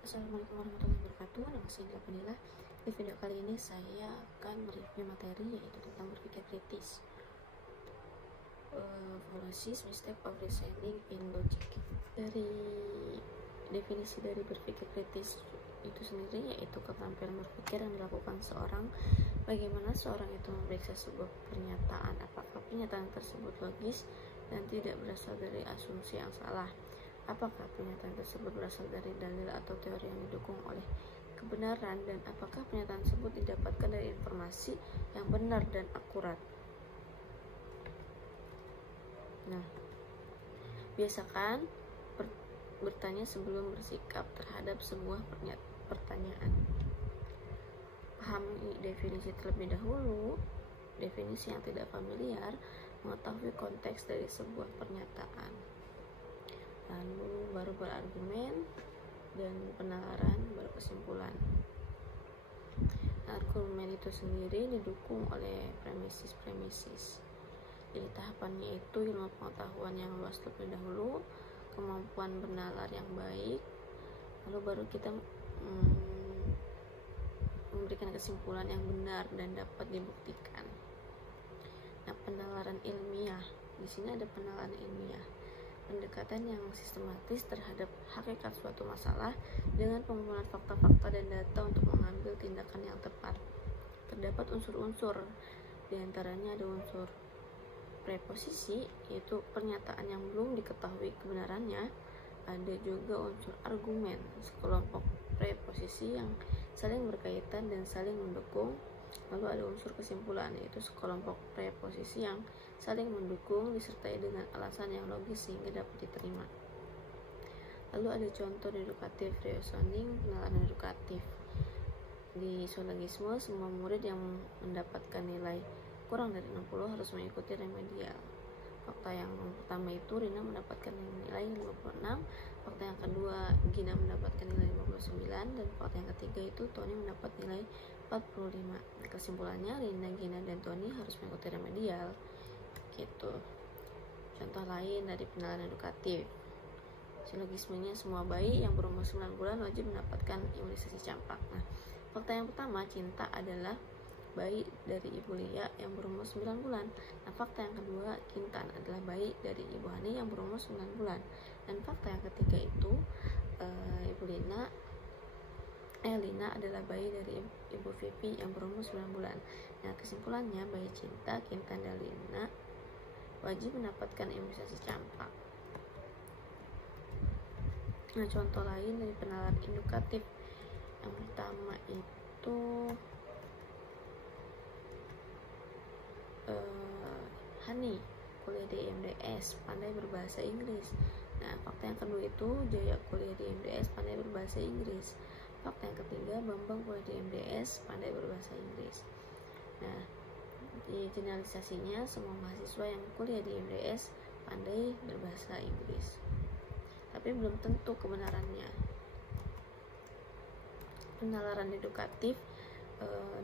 Assalamualaikum warahmatullahi wabarakatuh. Nama saya Dila Penila. Di video kali ini saya akan mereview materi yaitu tentang berpikir kritis. Fallacies, mistake of reasoning in logic. Dari definisi dari berpikir kritis itu sendiri yaitu keterampilan berpikir yang dilakukan seorang, bagaimana seorang itu memeriksa sebuah pernyataan, apakah pernyataan tersebut logis dan tidak berasal dari asumsi yang salah. Apakah pernyataan tersebut berasal dari dalil atau teori yang didukung oleh kebenaran, dan apakah pernyataan tersebut didapatkan dari informasi yang benar dan akurat. Nah, biasakan bertanya sebelum bersikap terhadap sebuah pertanyaan. Pahami definisi terlebih dahulu. Definisi yang tidak familiar, mengetahui konteks dari sebuah pernyataan, lalu baru berargumen, dan penalaran baru kesimpulan. Argumen itu sendiri didukung oleh premises. Jadi tahapannya itu ilmu pengetahuan yang luas terlebih dahulu, kemampuan bernalar yang baik, lalu baru kita memberikan kesimpulan yang benar dan dapat dibuktikan. Nah, penalaran ilmiah, di sini ada penalaran ilmiah, pendekatan yang sistematis terhadap hakikat suatu masalah dengan pengumpulan fakta-fakta dan data untuk mengambil tindakan yang tepat. Terdapat unsur-unsur, diantaranya ada unsur preposisi, yaitu pernyataan yang belum diketahui kebenarannya. Ada juga unsur argumen, sekelompok preposisi yang saling berkaitan dan saling mendukung. Lalu ada unsur kesimpulan, yaitu sekelompok preposisi yang saling mendukung disertai dengan alasan yang logis sehingga dapat diterima. Lalu ada contoh dedukatif reasoning, penalaran dedukatif. Di silogisme, semua murid yang mendapatkan nilai kurang dari 60 harus mengikuti remedial. Fakta yang pertama itu Rina mendapatkan nilai 56, fakta yang kedua Gina mendapatkan nilai 59, dan fakta yang ketiga itu Tony mendapat nilai 45. Kesimpulannya Rina, Gina, dan Tony harus mengikuti remedial gitu. Contoh lain dari penalaran edukatif, silogismenya semua bayi yang berumur 9 bulan wajib mendapatkan imunisasi campak. Nah, fakta yang pertama, Cinta adalah bayi dari Ibu Lia yang berumur 9 bulan. Nah, fakta yang kedua, Kintan adalah bayi dari Ibu Hani yang berumur 9 bulan. Dan fakta yang ketiga itu Ibu Lina adalah bayi dari Ibu Vivi yang berumur 9 bulan. Nah, kesimpulannya bayi Cinta, Kintan, dan Lina wajib mendapatkan imunisasi campak. Nah, contoh lain dari penalaran indukatif, yang pertama itu Hani kuliah di IMDS, pandai berbahasa Inggris. Nah, fakta yang kedua itu Jaya kuliah di IMDS, pandai berbahasa Inggris. Fakta yang ketiga, Bambang kuliah di IMDS, pandai berbahasa Inggris. Nah, di generalisasinya semua mahasiswa yang kuliah di IMDS pandai berbahasa Inggris. Tapi belum tentu kebenarannya. Penalaran edukatif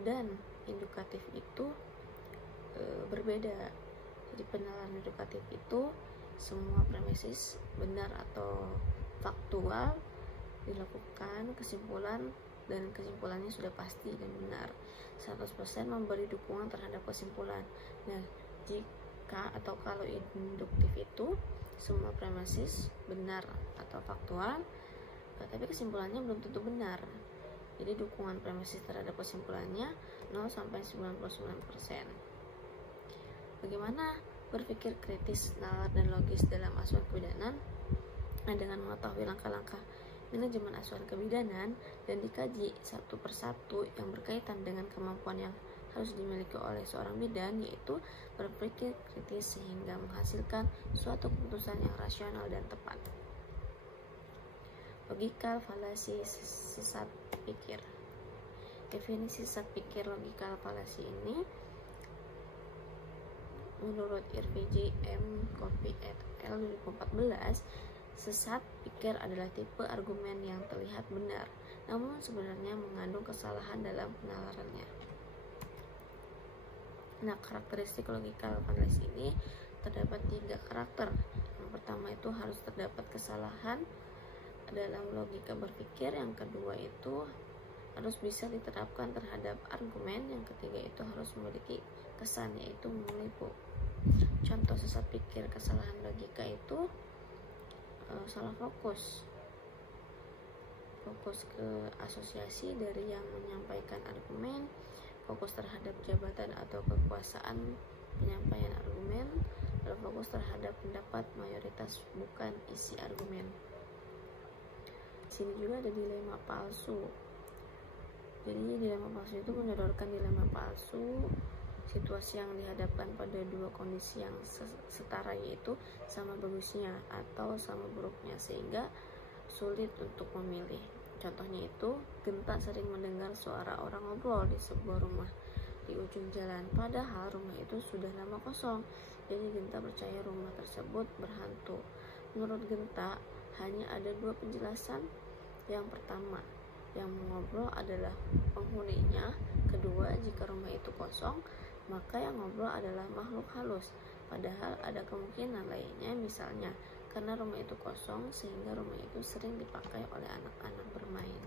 dan indukatif itu berbeda. Jadi penalaran edukatif itu semua premises benar atau faktual dilakukan kesimpulan, dan kesimpulannya sudah pasti dan benar, 100% memberi dukungan terhadap kesimpulan. Nah, jika atau kalau induktif itu semua premises benar atau faktual, tapi kesimpulannya belum tentu benar. Jadi dukungan premises terhadap kesimpulannya 0 sampai 99%. Bagaimana berpikir kritis, nalar, dan logis dalam asuan kebidanan? Nah, dengan mengetahui langkah-langkah manajemen asuan kebidanan dan dikaji satu persatu yang berkaitan dengan kemampuan yang harus dimiliki oleh seorang bidan, yaitu berpikir kritis sehingga menghasilkan suatu keputusan yang rasional dan tepat. Logikal falasi, sesat pikir. Definisi sesat pikir logikal falasi ini menurut Irviji M. Copy et al. 2014, sesat pikir adalah tipe argumen yang terlihat benar, namun sebenarnya mengandung kesalahan dalam penalarannya. Nah, karakteristik logikal falasi ini terdapat 3 karakter. Yang pertama itu harus terdapat kesalahan dalam logika berpikir. Yang kedua itu harus bisa diterapkan terhadap argumen. Yang ketiga itu harus memiliki kesan, yaitu menipu. Contoh sesat pikir, kesalahan logika itu salah fokus ke asosiasi dari yang menyampaikan argumen, fokus terhadap jabatan atau kekuasaan penyampaian argumen, lalu fokus terhadap pendapat mayoritas bukan isi argumen. Sini juga ada dilema palsu. Jadi dilema palsu itu menyodorkan dilema palsu, situasi yang dihadapkan pada dua kondisi yang setara, yaitu sama bagusnya atau sama buruknya, sehingga sulit untuk memilih. Contohnya itu, Genta sering mendengar suara orang ngobrol di sebuah rumah di ujung jalan, padahal rumah itu sudah lama kosong. Jadi Genta percaya rumah tersebut berhantu. Menurut Genta, hanya ada dua penjelasan. Yang pertama, yang mengobrol adalah penghuninya. Kedua, jika rumah itu kosong, maka yang ngobrol adalah makhluk halus. Padahal ada kemungkinan lainnya, misalnya karena rumah itu kosong sehingga rumah itu sering dipakai oleh anak-anak bermain.